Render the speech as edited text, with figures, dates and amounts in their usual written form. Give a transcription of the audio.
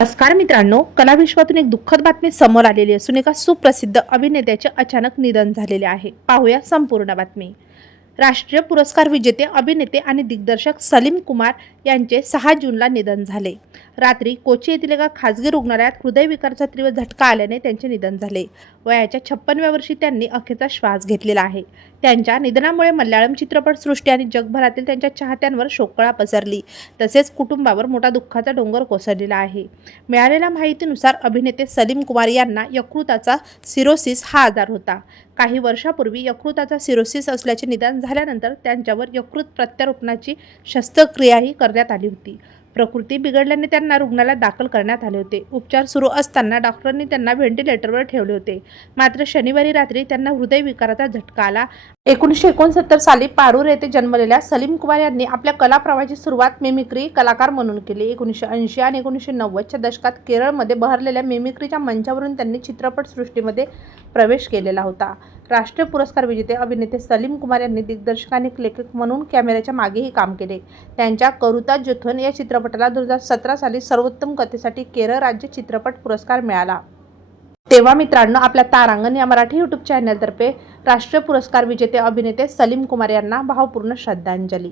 नमस्कार मित्रांनो, कला विश्वातून एक दुःखद बातमी समोर आलेली असून एका सुप्रसिद्ध अभिनेत्याचे अचानक निधन झालेले आहे। पाहूया संपूर्ण बातमी। राष्ट्रीय पुरस्कार विजेते अभिनेते आणि दिग्दर्शक सलीम कुमार यांचे 6 जूनला निधन झाले। रात्री कोची येथील एका खासगी रुग्णालयात हृदयविकाराचा तीव्र झटका आल्याने त्यांचे निधन झाले। वयाच्या 56व्या वर्षी त्यांनी अखेरचा श्वास घेतलेला आहे। त्यांच्या निधनामुळे मल्याळम चित्रपटसृष्टी आणि जगभरातील त्यांच्या चाहत्यांवर शोककळा पसरली, तसेच कुटुंबावर मोठा दुःखाचा डोंगर कोसळलेला आहे। मिळालेल्या माहितीनुसार अभिनेते सलीम कुमार यांना यकृताचा सिरोसिस हा आजार होता। काही वर्षापूर्वी यकृताचा सिरोसिस असल्याचे निदान झाल्यानंतर त्यांच्यावर यकृत प्रत्यारोपणाची शस्त्रक्रियाही करण्यात आली होती। प्रकृती बिघडल्याने त्यांना रुग्णालयात दाखल करण्यात आले होते। उपचार सुरू असताना डॉक्टरांनी त्यांना व्हेंटिलेटरवर ठेवले होते, मात्र शनिवारी रात्री त्यांना हृदयविकाराचा झटका आला। 1969 साली पारूर येथे जन्मलेल्या सलीम कुमार यांनी आपल्या कला प्रवाहाची सुरुवात मिमिक्री कलाकार म्हणून केली। 1980 आणि 1990च्या दशकात केरळमध्ये बहरलेल्या मिमिक्रीच्या मंचावरून त्यांनी चित्रपटसृष्टीमध्ये प्रवेश केलेला होता। राष्ट्रीय पुरस्कार विजेते अभिनेते सलीम कुमार यांनी दिग्दर्शक आणि लेखक म्हणून कॅमेऱ्याच्या मागेही काम केले। त्यांच्या करुता जथोन या चित्रपटाला 2017 साली सर्वोत्तम कथेसाठी केरळ राज्य चित्रपट पुरस्कार मिळाला। तेव्हा मित्रांनो, आपल्या तारांगण या मराठी यूट्यूब चॅनलतर्फे राष्ट्रीय पुरस्कार विजेते अभिनेते सलीम कुमार यांना भावपूर्ण श्रद्धांजली।